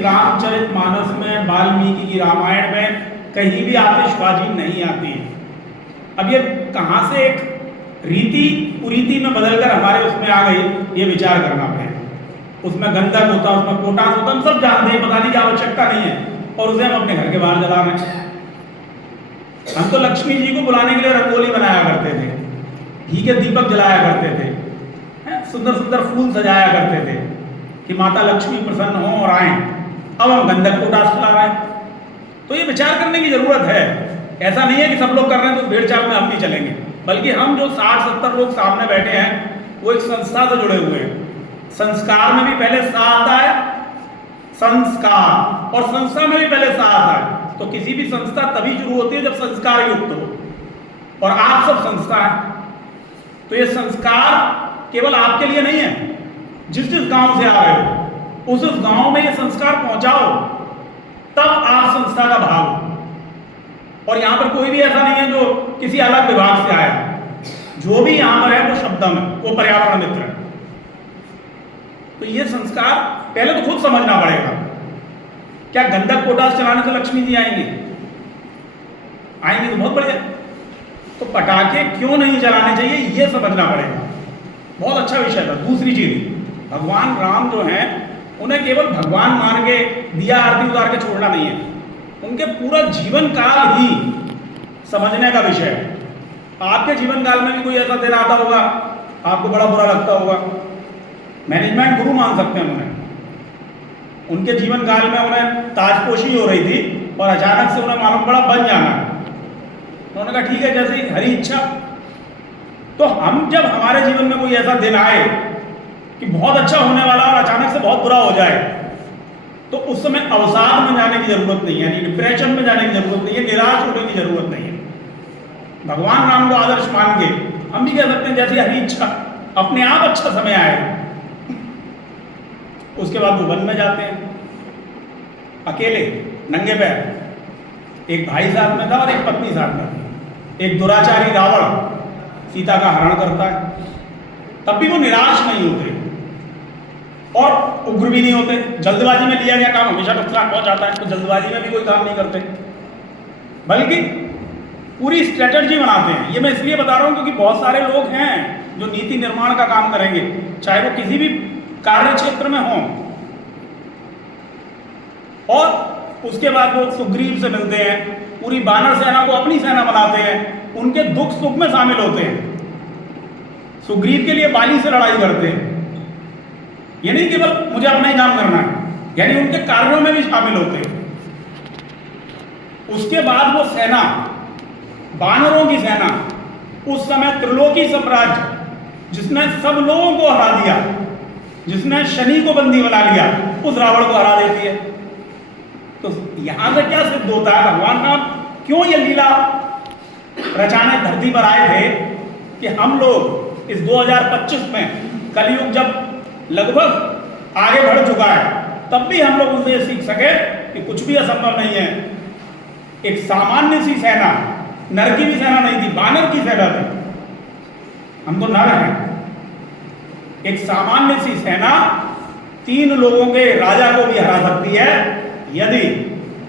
रामचरितमानस में, वाल्मीकि की रामायण में कहीं भी आतिशबाजी नहीं आती है। अब ये कहाँ से एक रीति कुरीति में बदलकर हमारे उसमें आ गई, ये विचार करना पड़ेगा। उसमें गंधक होता, उसमें पोटास होता, हम सब जानते हैं, बताने की आवश्यकता नहीं है, और उसे हम अपने घर के बाहर जला रहे हैं। हम तो लक्ष्मी जी को बुलाने के लिए रंगोली बनाया करते थे, घी के दीपक जलाया करते थे, सुंदर सुंदर फूल सजाया करते थे कि माता लक्ष्मी प्रसन्न हो और आए। अब हम गंधक पोटास खिला रहे हैं। तो ये विचार करने की जरूरत है। ऐसा नहीं है कि सब लोग कर रहे हैं तो भेड़ चाल में हम नहीं चलेंगे, बल्कि हम जो 60-70 लोग सामने बैठे हैं वो एक संस्था से जुड़े हुए हैं। संस्कार में भी पहले सा आता है, संस्कार, और संस्था में भी पहले सा आता है। तो किसी भी संस्था तभी शुरू होती है जब संस्कार युक्त हो, और आप सब संस्था है। तो ये संस्कार केवल आपके लिए नहीं है, जिस जिस गांव से आ रहे हो उस गांव में ये संस्कार पहुंचाओ, तब आप संस्था का भाग हो। और यहां पर कोई भी ऐसा नहीं है जो किसी अलग विभाग से आया। जो भी यहां पर है वो शब्दम है, वो पर्यावरण मित्र है। तो ये संस्कार पहले तो खुद समझना पड़ेगा। क्या गंधक पोटास चलाने से लक्ष्मी जी आएंगी? आएंगी तो बहुत बढ़िया। तो पटाखे क्यों नहीं जलाने चाहिए ये समझना पड़ेगा। बहुत अच्छा विषय था। दूसरी चीज, भगवान राम जो हैं उन्हें केवल भगवान मान के दिया आरती उतार के छोड़ना नहीं है, उनके पूरा जीवन काल ही समझने का विषय है। आपके जीवन काल में भी कोई ऐसा दिन आता होगा आपको बड़ा बुरा लगता होगा, मैनेजमेंट गुरु मान सकते हैं उन्हें। उनके जीवन काल में उन्हें ताजपोशी हो रही थी और अचानक से उन्हें मालूम पड़ा बन जाना। उन्होंने कहा ठीक है, जैसे हरी इच्छा। तो हम जब हमारे जीवन में कोई ऐसा दिन आए कि बहुत अच्छा होने वाला और अचानक से बहुत बुरा हो जाए, तो उस समय अवसाद में जाने की जरूरत नहीं है, डिप्रेशन में जाने की जरूरत नहीं है, निराश होने की जरूरत नहीं है। भगवान राम को आदर्श मान के हम भी कह सकते हैं जैसी हरी इच्छा, अपने आप अच्छा समय आए। उसके बाद वो वन में जाते हैं अकेले, नंगे पैर। एक भाई साथ में था और एक पत्नी साथ में थी। एक दुराचारी रावण सीता का हरण करता है, तब भी वो निराश नहीं होते और उग्र भी नहीं होते। जल्दबाजी में लिया गया काम हमेशा नुकसान पहुंचाता है, तो जल्दबाजी में भी कोई काम नहीं करते, बल्कि पूरी स्ट्रेटजी बनाते हैं। ये मैं इसलिए बता रहा हूं क्योंकि बहुत सारे लोग हैं जो नीति निर्माण का काम करेंगे, चाहे वो किसी भी कार्य क्षेत्र में हो, और उसके बाद वो सुग्रीव से मिलते हैं, पूरी बानर सेना को अपनी सेना बनाते हैं, उनके दुख सुख में शामिल होते हैं। सुग्रीव के लिए बाली से लड़ाई करते हैं। ये नहीं केवल मुझे अपना ही काम करना है, यानी उनके कार्यों में भी शामिल होते हैं। उसके बाद वो सेना, बानरों की सेना, उस समय त्रिलोकी साम्राज्य जिसने सब लोगों को हरा दिया, जिसने शनि को बंदी बना लिया, उस रावण को हरा देती है। तो यहां से क्या सिद्ध होता है, भगवान राम क्यों ये लीला रचाने धरती पर आए थे कि हम लोग इस 2025 में, कलयुग जब लगभग आगे बढ़ चुका है, तब भी हम लोग उनसे सीख सके कि कुछ भी असंभव नहीं है। एक सामान्य सी सेना, नर की भी सेना नहीं थी, बानर की सेना थी, हम तो नर हैं। एक सामान्य सी सेना 3 लोगों के राजा को भी हरा सकती है यदि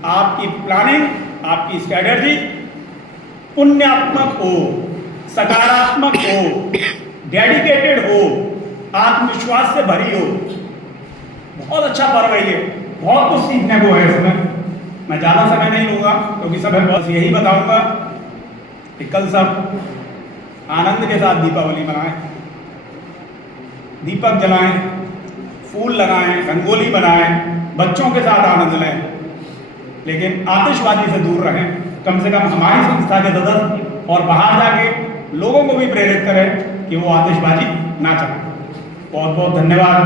आपकी प्लानिंग, आपकी स्ट्रैटेजी पुण्यात्मक हो, सकारात्मक हो, डेडिकेटेड हो, आत्मविश्वास से भरी हो। बहुत अच्छा पर्व है ये, बहुत कुछ सीखने को है इसमें। मैं ज़्यादा समय नहीं लूँगा क्योंकि सब है, बस यही बताऊँगा कि कल सब आनंद के साथ दीपावली मनाएं, दीपक जलाएं, फूल लगाएं, रंगोली बनाएं, बच्चों के साथ आनंद लें, लेकिन आतिशबाजी से दूर रहें। कम से कम हमारी संस्था के सदस्य और बाहर जाके लोगों को भी प्रेरित करें कि वो आतिशबाजी ना चलाएं। बहुत बहुत धन्यवाद।